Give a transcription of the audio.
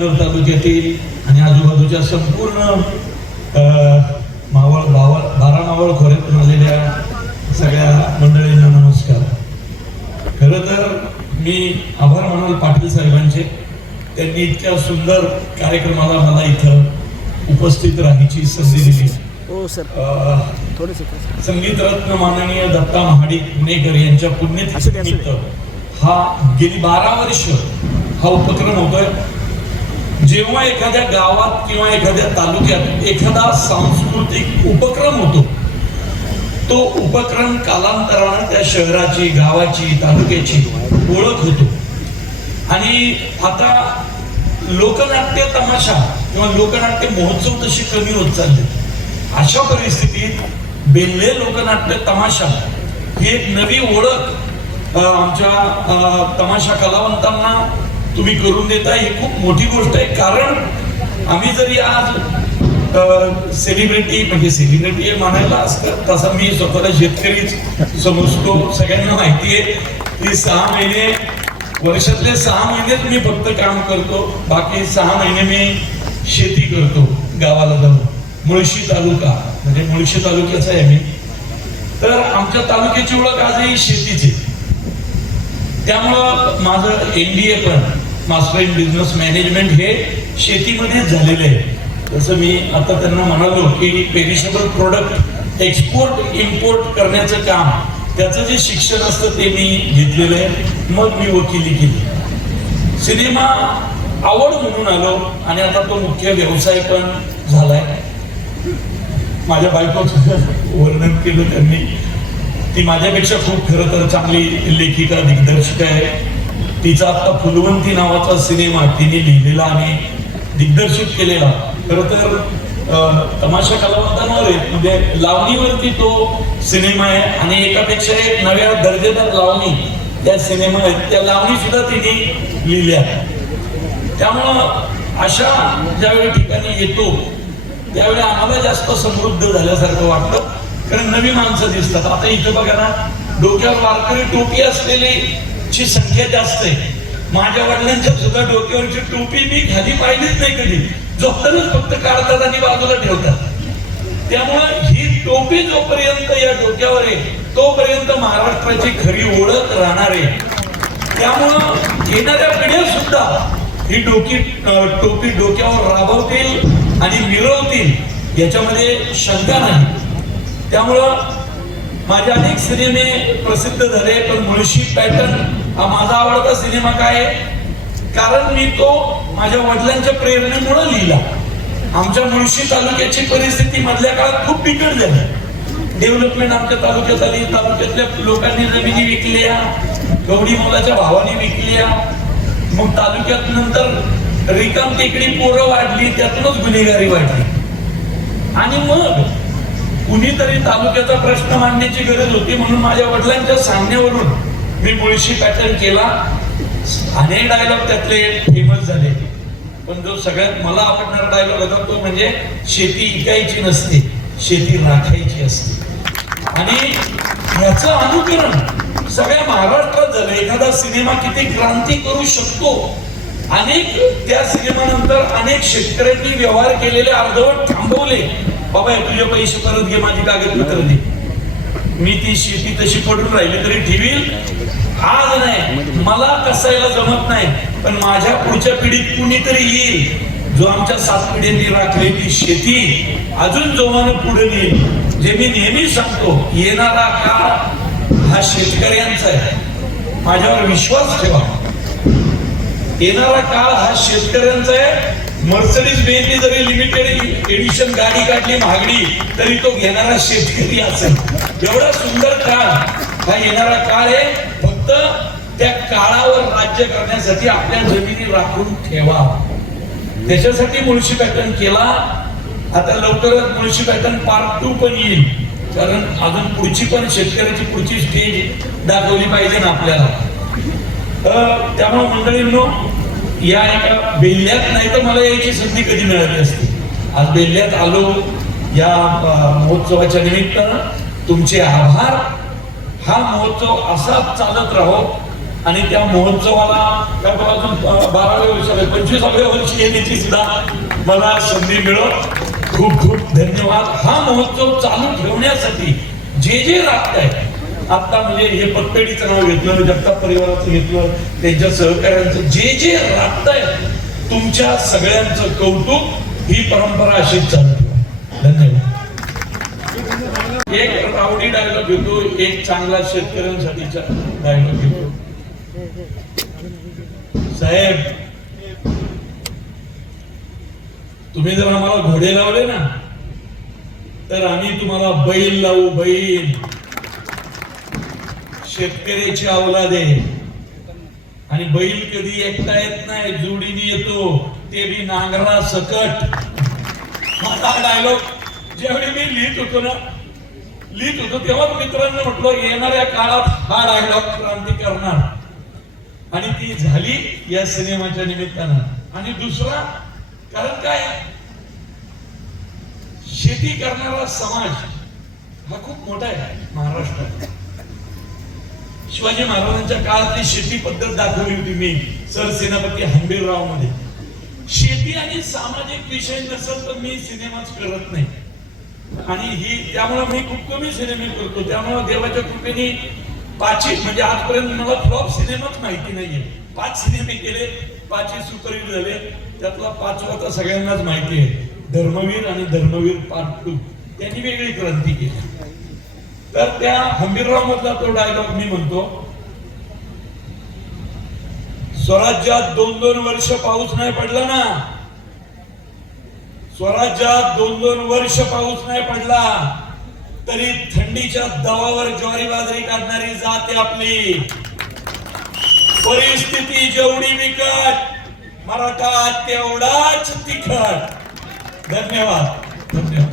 जुन्नर तालुक्यातील आणि आजूबाजूच्या संपूर्ण मावळ बावळ बारा मावळ खोऱ्यातून आलेल्या सगळ्या मंडळींना नमस्कार. खरं तर मी आभार मानाल पाटील साहेबांचे. त्यांनी इतक्या सुंदर कार्यक्रमाला मला इथं उपस्थित राहायची संधी दिली. हो सर. अ, थोडेसे संगीत रत्न माननीय दत्ता महाडिक पुणेकर यांच्या. पुण्यतिथीनिमित्त हा गेली बारा वर्ष हा उपक्रम होतोय. जेव्हा एखाद्या गावात किंवा एखाद्या तालुक्यात एखादा सांस्कृतिक उपक्रम होतो तो उपक्रम कालांतरानं त्या शहराची गावाची तालुक्याची ओळख होतो. आणि आता लोकनाट्य तमाशा किंवा लोकनाट्य महोत्सव तशी कमी होत चालले. अशा परिस्थितीत बेल्ले लोकनाट्य तमाशा ही एक नवी ओळख आमच्या तमाशा कलावंतांना तुम्ही करून देता ही खूप मोठी गोष्ट आहे. कारण आम्ही जरी आज सेलिब्रिटी म्हणजे सेलिब्रिटी म्हणायला असतं तसं मी स्वतःला शेतकरीच समजतो. सगळ्यांना माहिती आहे की सहा महिने वर्षातले सहा महिनेच मी फक्त काम करतो. बाकी सहा महिने मी शेती करतो गावाला जाऊन. मुळशी तालुका म्हणजे मुळशी तालुक्याचा आहे मी. तर आमच्या तालुक्याची ओळख आजही शेतीची त्यामुळं माझं एन डी ए पण मास्टर इन बिझनेस मॅनेजमेंट हे शेतीमध्येच झालेलं आहे. जसं मी आता त्यांना म्हणालो की पेरिशेबल प्रोडक्ट एक्सपोर्ट इम्पोर्ट करण्याचं काम त्याचं जे शिक्षण असतं ते मी घेतलेलं आहे. मग मी वकिली केली. सिनेमा आवड म्हणून आलो आणि आता तो मुख्य व्यवसाय पण झालाय. माझ्या बायकोचं वर्णन केलं त्यांनी. ती माझ्यापेक्षा खूप खरं तर चांगली लेखिका दिग्दर्शिका आहे. तिचा आता फुलवंती नावाचा सिनेमा तिने लिहिलेला आणि दिग्दर्शित केलेला. खरं तर तमाशा कलावंतांवर म्हणजे लावणीवरती तो सिनेमा आहे आणि एकापेक्षा एक नव्या दर्जेदार लावणी त्या सिनेमा आहेत त्या लावणी सुद्धा तिने लिहिल्या. त्यामुळं अशा ज्यावेळी ठिकाणी येतो त्यावेळी आम्हाला जास्त समृद्ध झाल्यासारखं वाटतं. कारण नवी माणसं दिसतात. आता इथं बघा ना डोक्यावर वारकरी टोपी असलेली ची संख्या जास्त आहे. माझ्या वडिलांच्या सुद्धा डोक्यावरची टोपी मी खाली पाहिलीच नाही कधी. जोपर्यंत फक्त काढतात आणि बाजूला ठेवतात. त्यामुळं ही टोपी जोपर्यंत या डोक्यावर आहे तोपर्यंत महाराष्ट्राची खरी ओळख राहणार आहे. त्यामुळं येणाऱ्या पिढ्या सुद्धा ही डोकी टोपी डोक्यावर राबवतील आणि मिरवतील याच्यामध्ये शंका नाही. त्यामुळं माझे अनेक सिनेमे प्रसिद्ध झाले पण मुळशी पॅटर्न हा माझा आवडता सिनेमा काय आहे? कारण मी तो माझ्या वडिलांच्या प्रेरणेमुळे लिहिला. आमच्या मुळशी तालुक्याची परिस्थिती मधल्या काळात खूप बिकट झाली. डेव्हलपमेंट आमच्या तालुक्यात आली तालुक्यातल्या लोकांनी जमिनी विकल्या गवडी मुलाच्या भावाने विकल्या. मग तालुक्यात नंतर रिकाम टेकडी पोरं वाढली त्यातूनच गुन्हेगारी वाढली. आणि मग कुणीतरी तालुक्याचा प्रश्न मांडण्याची गरज होती म्हणून माझ्या वडिलांच्या सांगण्यावरून मी मुळशी पॅटर्न केला. अनेक डायलॉग त्यातले फेमस झाले. पण जो सगळ्यात मला आवडणारा डायलॉग होता तो म्हणजे शेती इकायची नसते शेती राखायची असते. आणि याच अनुकरण सगळ्या महाराष्ट्रात झालं. एखादा सिनेमा किती क्रांती करू शकतो? अनेक त्या सिनेमानंतर अनेक शेतकऱ्यांनी व्यवहार केलेले अर्धवट थांबवले. बाबा तुझे पैसे परत घे माझी कागदपत्र दे. मी ती शेती तशी पडून राहिली तरी ठेवील? आज नाही. मला कसायला जमत नाही. पण माझ्या पुढच्या पिढीत कुणीतरी येईल. जो आमच्या सात पिढ्यांनी राखलेली शेती अजून जोमानं पुढे नेईल. जे मी नेहमी सांगतो येणारा काळ हा शेतकऱ्यांचा आहे. माझ्यावर विश्वास ठेवा. येणारा काळ हा शेतकऱ्यांचा आहे. मर्सडीज बेनने जरी लिमिटेड एडिशन गाडी काढली महागडी तरी तो घेणारा शेतकरी असेल. एवढा सुंदर काळ हा येणारा काळ आहे. फक्त त्या काळावर राज्य करण्यासाठी आपल्या जमिनी राखून ठेवा. त्याच्यासाठी मुळशी पॅटर्न केला. आता लवकरच मुळशी पॅटर्न पार्ट टू पण येईल. कारण अजून पुढची पण शेतकऱ्याची पुढची स्टेज दाखवली पाहिजे ना आपल्याला. त्यामुळे मंडळींनो या एका बेल्ल्यात नाही तर मला यायची संधी कधी मिळाली असती आज बेल्ल्यात आलो या महोत्सवाच्या निमित्तानं तुमचे आभार. हा महोत्सव असाच चालत राहो आणि त्या महोत्सवाला काय बाराव्या वर्षाला पंचवीसाव्या वर्षी येण्याची सुद्धा मला संधी मिळत खूप खूप धन्यवाद. हा महोत्सव चालू ठेवण्यासाठी जे जे लागत आहे आता म्हणजे हे पत्तडीचं नाव घेतलं जगताप परिवाराचं घेतलं त्यांच्या सहकार्यांचं जे जे राबत आहे तुमच्या सगळ्यांचं कौतुक ही परंपरा अशीच चालते धन्यवाद. एक रावडी डायलॉग घेतो एक चांगला शेतकऱ्यांसाठीचा डायलॉग घेतो. साहेब तुम्ही जर आम्हाला घोडे लावले ना तर आम्ही तुम्हाला बैल लावू बैल. शेतकऱ्याची अवलादे आणि बैल कधी एकटा येत नाही जोडीने येतो ते बी नांगरा सकट. माझा डायलॉग ज्यावेळी मी लिहित होतो ना लिहित होतो तेव्हा मित्रांनो म्हटलं येणाऱ्या काळात हा डायलॉग क्रांती करणार. आणि ती झाली या सिनेमाच्या निमित्तानं. आणि दुसरा कारण काय? शेती करणारा समाज हा खूप मोठा आहे महाराष्ट्रात. शिवाजी महाराजांच्या काळातली शेती पद्धत दाखवली होती मी सरसेनापती हंबीररावमध्ये. शेती आणि सामाजिक विषय नसेल तर मी सिनेमाच करत नाही. आणि ही त्यामुळे मी खूप कमी सिनेमे करतो. त्यामुळे देवाच्या कृपेने पाचही म्हणजे आजपर्यंत मला फ्लॉप सिनेमाच माहिती नाहीये. पाच सिनेमे केले पाचही सुपरहिट झाले. त्यातला पाचवा तर सगळ्यांनाच माहिती आहे. धर्मवीर आणि धर्मवीर पार्ट टू त्यांनी वेगळी क्रांती केली. तर त्या हंबीरराव मधला तो डायलॉग मी म्हणतो. स्वराज्यात दोन दोन वर्ष पाऊस नाही पडला ना. स्वराज्यात दोन दोन वर्ष पाऊस नाही पडला तरी थंडीच्या दवावर ज्वारी बाजरी काढणारी जाते आपली. परिस्थिती जेवढी बिकट मराठा तेवढाच तिखट. धन्यवाद. धन्यवाद.